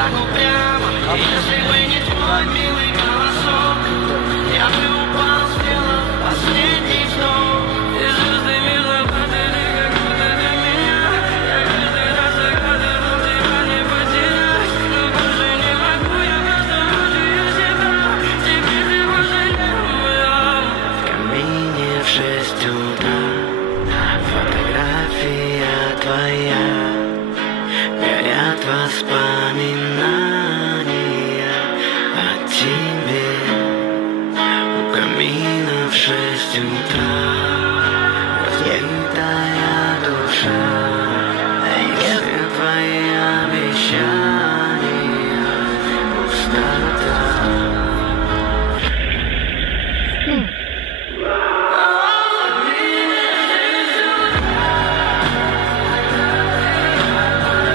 так упрямо. Если бы не твой милый голосок, я бы упал, сделав последний вздох. И звезды мирно падали, как будто для меня. Я каждый раз загадывал тебя не потерять, но больше не могу, я просто мучаю себя. Теперь ты больше не моя. В камине в 6 утра фотография твоя, горят воспоминания о тебе. У камина в 6 утра разбитая душа. Все твои обещания пуста.